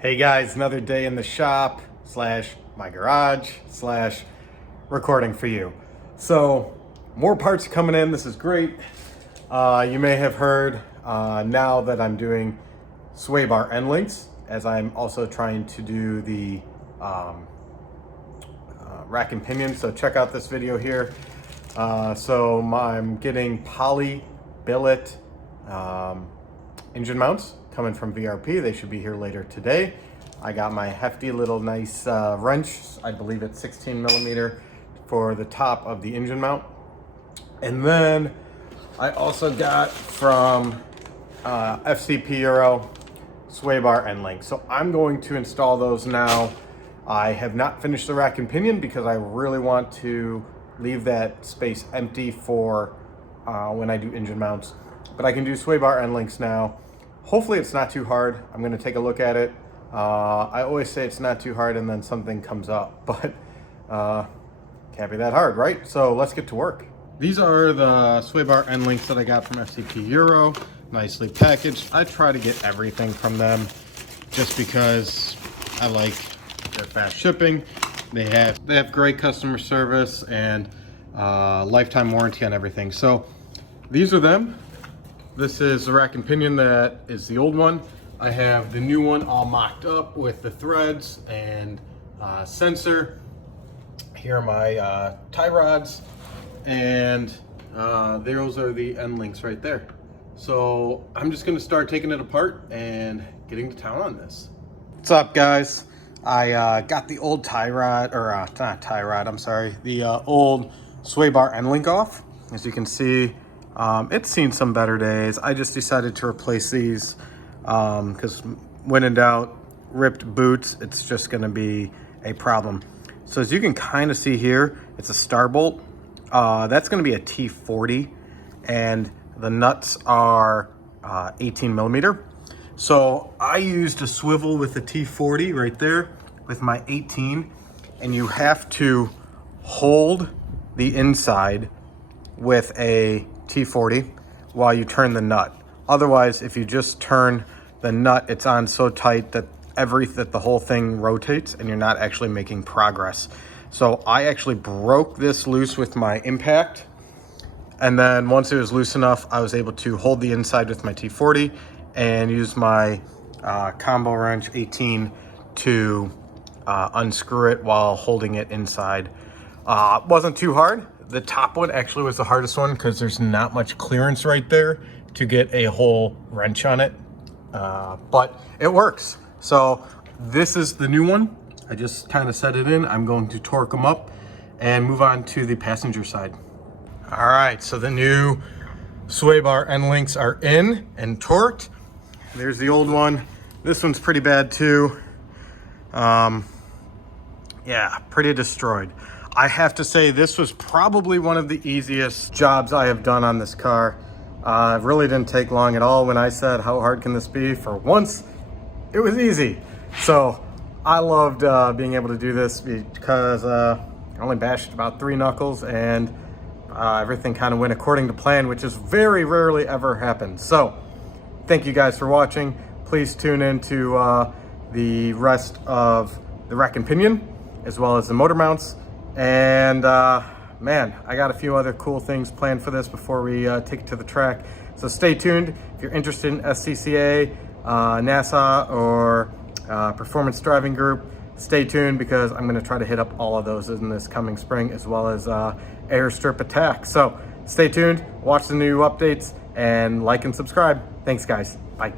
Hey guys, another day in the shop slash my garage slash recording for you. So more parts coming in. This is great. You may have heard now that I'm doing sway bar end links, as I'm also trying to do the rack and pinion. So check out this video here. I'm getting poly billet engine mounts coming from VRP. They should be here later today. I got my hefty little nice wrench. I believe it's 16 millimeter for the top of the engine mount. And then I also got from FCP Euro sway bar end links. So I'm going to install those now. I have not finished the rack and pinion because I really want to leave that space empty for when I do engine mounts. But I can do sway bar end links now. Hopefully it's not too hard. I'm going to take a look at it. I always say it's not too hard and then something comes up, but can't be that hard, right? So let's get to work. These are the sway bar end links that I got from FCP Euro, nicely packaged. I try to get everything from them just because I like their fast shipping. They have great customer service and lifetime warranty on everything. So these are them. This is the rack and pinion that is the old one. I have the new one all mocked up with the threads and sensor. Here are my tie rods, and those are the end links right there. So I'm just gonna start taking it apart and getting to town on this. What's up, guys? I got the old tie rod, or not tie rod, I'm sorry, the old sway bar end link off. As you can see, it's seen some better days. I just decided to replace these because when in doubt, ripped boots, it's just going to be a problem. So as you can kind of see here, it's a star bolt. That's going to be a T40, and the nuts are 18 millimeter. So I used a swivel with the T40 right there with my 18, and you have to hold the inside with a T40 while you turn the nut. Otherwise, if you just turn the nut, it's on so tight that the whole thing rotates and you're not actually making progress. So I actually broke this loose with my impact, and then once it was loose enough, I was able to hold the inside with my T40 and use my combo wrench 18 to unscrew it while holding it inside. It wasn't too hard. The top one actually was the hardest one because there's not much clearance right there to get a whole wrench on it, but it works. So this is the new one. I just kind of set it in. I'm going to torque them up and move on to the passenger side. All right, so the new sway bar end links are in and torqued. There's the old one. This one's pretty bad too. Yeah, pretty destroyed. I have to say this was probably one of the easiest jobs I have done on this car. It really didn't take long at all. When I said how hard can this be, for once it was easy. So I loved being able to do this because I only bashed about 3 knuckles and everything kind of went according to plan, which is very rarely ever happens. So thank you guys for watching. Please tune in to the rest of the rack and pinion as well as the motor mounts. And man, I got a few other cool things planned for this before we take it to the track. So stay tuned. If you're interested in SCCA, NASA, or Performance Driving Group, stay tuned because I'm going to try to hit up all of those in this coming spring, as well as Airstrip Attack. So stay tuned, watch the new updates, and like and subscribe. Thanks, guys. Bye.